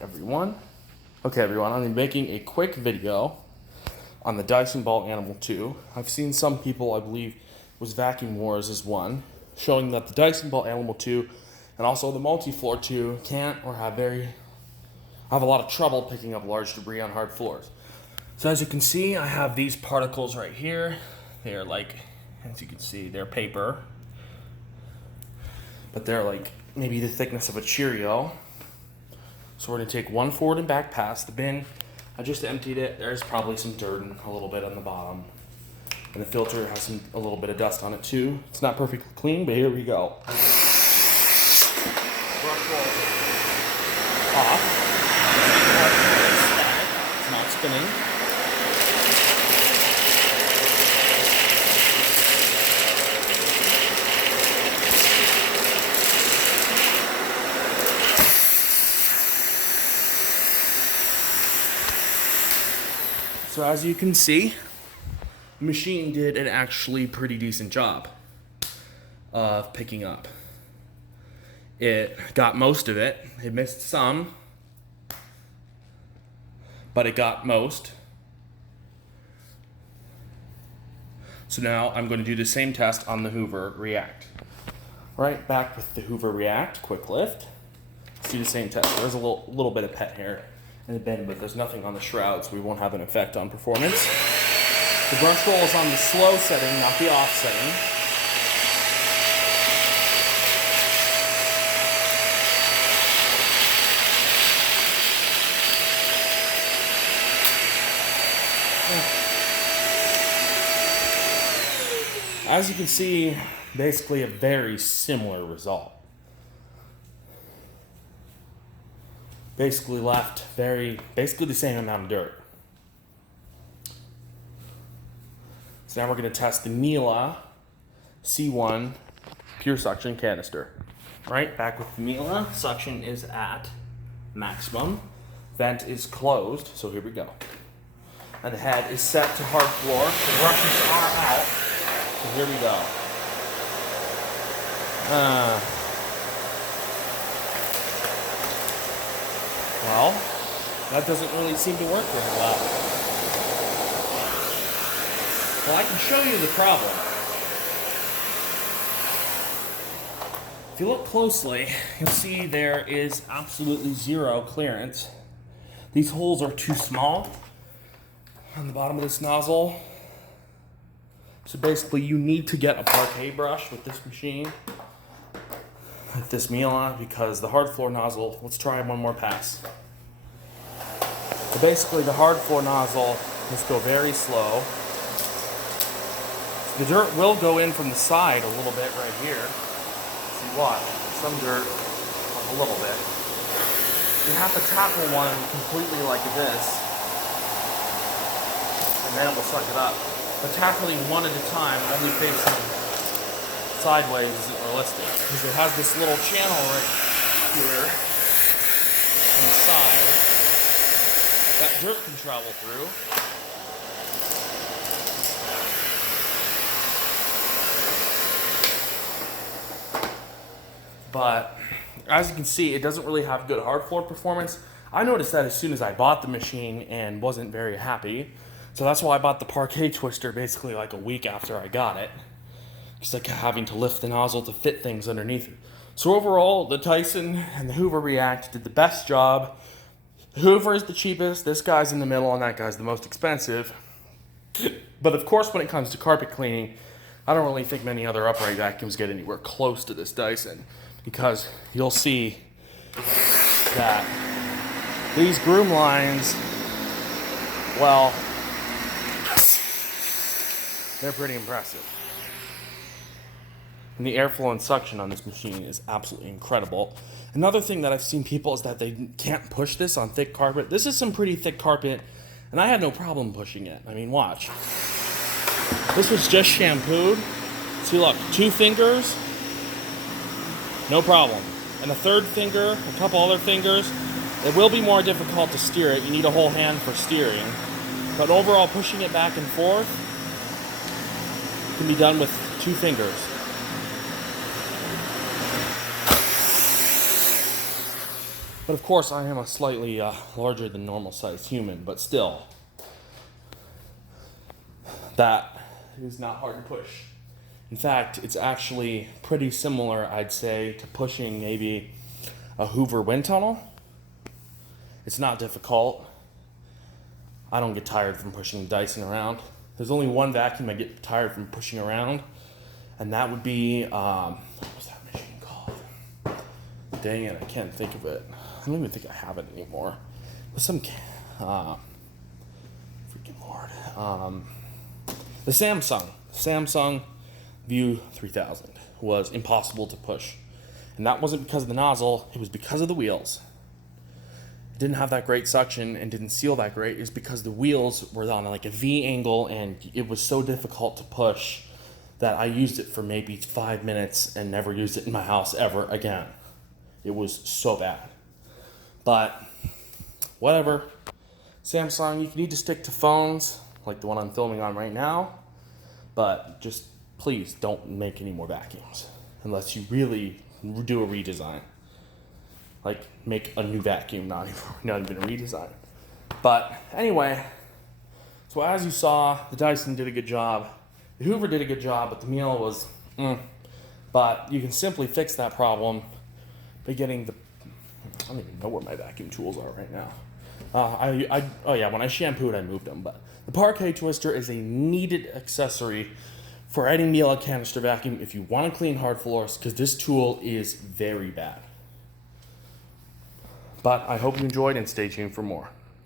Everyone. Okay, everyone, I'm making a quick video on the Dyson Ball Animal 2. I've seen some people, I believe, was Vacuum Wars as one, showing that the Dyson Ball Animal 2 and also the Multi-Floor 2 can't or have a lot of trouble picking up large debris on hard floors. So as you can see, I have these particles right here. They're like, as you can see, they're paper, but they're like maybe the thickness of a Cheerio. So we're going to take one forward and back pass. The bin, I just emptied it. There's probably some dirt and a little bit on the bottom. And the filter has a little bit of dust on it too. It's not perfectly clean, but here we go. Brush roll off. It's not spinning. So as you can see, the machine did an actually pretty decent job of picking up. It got most of it. It missed some, but it got most. So now I'm going to do the same test on the Hoover React. Right, back with the Hoover React, quick lift. Let's do the same test. There's a little bit of pet hair in the bin, but there's nothing on the shroud, so we won't have an effect on performance. The brush roll is on the slow setting, not the off setting. As you can see, basically a very similar result. Basically left basically the same amount of dirt. So now we're going to test the Miele C1 pure suction canister. Right, back with the Miele, suction is at maximum. Vent is closed, so here we go. And the head is set to hard floor. The brushes are out, so here we go. Well, that doesn't really seem to work very well. Well, I can show you the problem. If you look closely, you'll see there is absolutely zero clearance. These holes are too small on the bottom of this nozzle. So basically you need to get a parquet brush with this machine, with this Miele, because the hard floor nozzle, let's try one more pass. So basically the hard floor nozzle, let's go very slow. The dirt will go in from the side a little bit right here. See what? Some dirt, a little bit. You have to tackle one completely like this, and then it will suck it up. But tackling one at a time, only facing sideways isn't realistic, because it has this little channel right here on the side that dirt can travel through. But as you can see, it doesn't really have good hard floor performance. I noticed that as soon as I bought the machine and wasn't very happy. So that's why I bought the parquet twister basically like a week after I got it. Just like having to lift the nozzle to fit things underneath it. So overall, the Dyson and the Hoover React did the best job. The Hoover is the cheapest, this guy's in the middle, and that guy's the most expensive. But of course, when it comes to carpet cleaning, I don't really think many other upright vacuums get anywhere close to this Dyson, because you'll see that these groom lines, well, they're pretty impressive. And the airflow and suction on this machine is absolutely incredible. Another thing that I've seen people is that they can't push this on thick carpet. This is some pretty thick carpet, and I had no problem pushing it. I mean, watch. This was just shampooed. See, look, 2 fingers, no problem. And a third finger, a couple other fingers. It will be more difficult to steer it. You need a whole hand for steering. But overall, pushing it back and forth can be done with 2 fingers. But of course, I am a slightly larger than normal sized human, but still, that is not hard to push. In fact, it's actually pretty similar, I'd say, to pushing maybe a Hoover wind tunnel. It's not difficult. I don't get tired from pushing the Dyson around. There's only one vacuum I get tired from pushing around, and that would be, what was that machine called? Dang it, I can't think of it. I don't even think I have it anymore. It was some, freaking Lord. The Samsung View 3000 was impossible to push. And that wasn't because of the nozzle, it was because of the wheels. It didn't have that great suction and didn't seal that great. It's because the wheels were on like a V angle and it was so difficult to push that I used it for maybe 5 minutes and never used it in my house ever again. It was so bad. But whatever. Samsung, you need to stick to phones like the one I'm filming on right now, but just please don't make any more vacuums unless you really do a redesign. Like make a new vacuum, not even a redesign. But anyway, so as you saw, the Dyson did a good job. The Hoover did a good job, but the Miele was, But you can simply fix that problem by getting the, I don't even know where my vacuum tools are right now. Oh yeah, when I shampooed, I moved them. But the parquet twister is a needed accessory for any Miele canister vacuum if you want to clean hard floors, because this tool is very bad. But I hope you enjoyed and stay tuned for more.